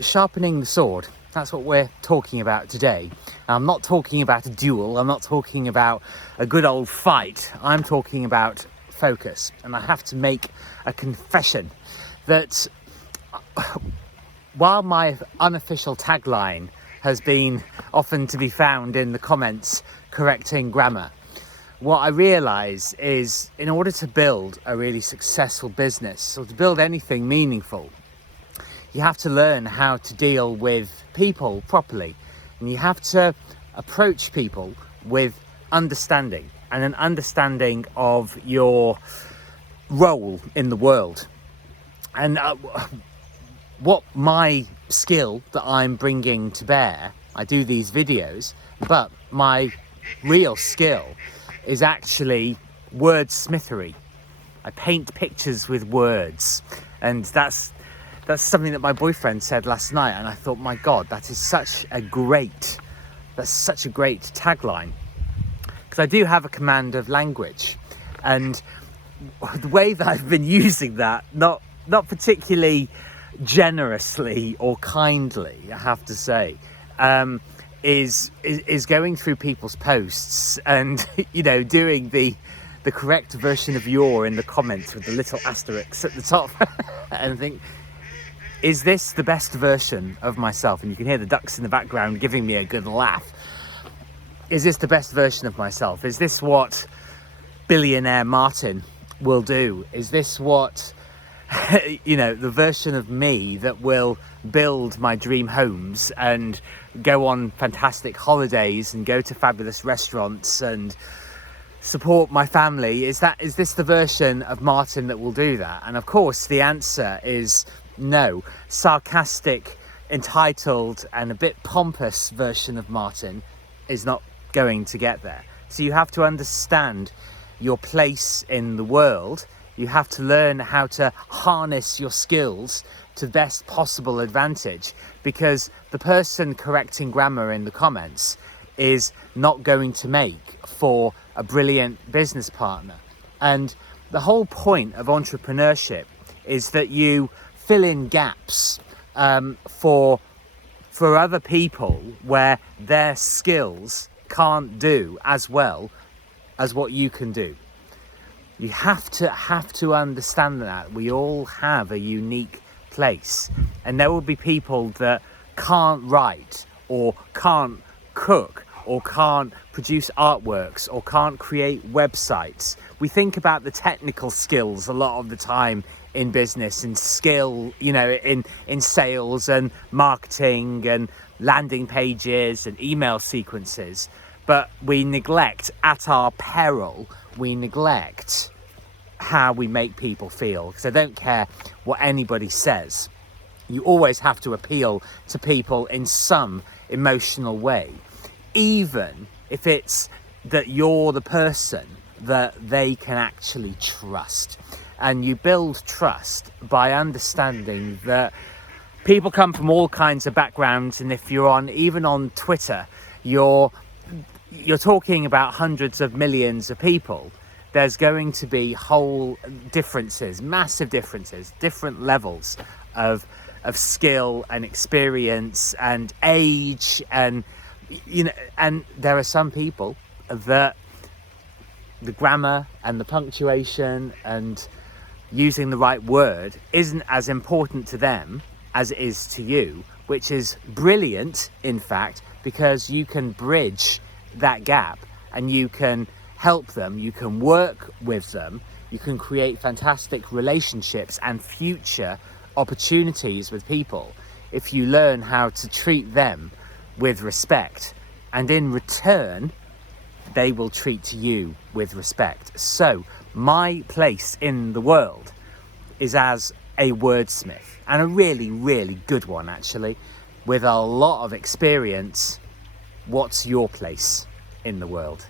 sharpening the sword. That's what we're talking about today. I'm not talking about a duel. I'm not talking about a good old fight. I'm talking about focus. And I have to make a confession that while my unofficial tagline has been often to be found in the comments correcting grammar, what I realise is in order to build a really successful business or to build anything meaningful, you have to learn how to deal with people properly, and you have to approach people with understanding and an understanding of your role in the world. And what my skill that I'm bringing to bear, I do these videos, but my real skill is actually wordsmithery. I paint pictures with words, and that's something that my boyfriend said last night, and I thought, my God, that's such a great tagline, because I do have a command of language, and the way that I've been using that, not particularly generously or kindly, I have to say, is going through people's posts and doing the correct version of "your" in the comments with the little asterisks at the top, and think, is this the best version of myself? And you can hear the ducks in the background giving me a good laugh. Is this the best version of myself? Is this what billionaire Martin will do? Is this what, the version of me that will build my dream homes and go on fantastic holidays and go to fabulous restaurants and support my family? Is this the version of Martin that will do that? And of course, the answer is no. Sarcastic, entitled, and a bit pompous version of Martin is not going to get there. So you have to understand your place in the world. You have to learn how to harness your skills to best possible advantage, because the person correcting grammar in the comments is not going to make for a brilliant business partner. And the whole point of entrepreneurship is that you fill in gaps for other people where their skills can't do as well as what you can do. You have to understand that we all have a unique place, and there will be people that can't write or can't cook or can't produce artworks or can't create websites. We think about the technical skills a lot of the time in business and skill, in sales and marketing and landing pages and email sequences, but we neglect, at our peril, how we make people feel, because I don't care what anybody says. You always have to appeal to people in some emotional way, even if it's that you're the person that they can actually trust. And you build trust by understanding that people come from all kinds of backgrounds, and if you're even on Twitter, you're talking about hundreds of millions of people. There's going to be whole differences, massive differences, different levels of skill and experience and age, and and there are some people that the grammar and the punctuation and using the right word isn't as important to them as it is to you, which is brilliant, in fact, because you can bridge that gap and you can help them, you can work with them, you can create fantastic relationships and future opportunities with people if you learn how to treat them with respect, and in return they will treat you with respect. So my place in the world is as a wordsmith, and a really, really good one actually, with a lot of experience. What's your place in the world?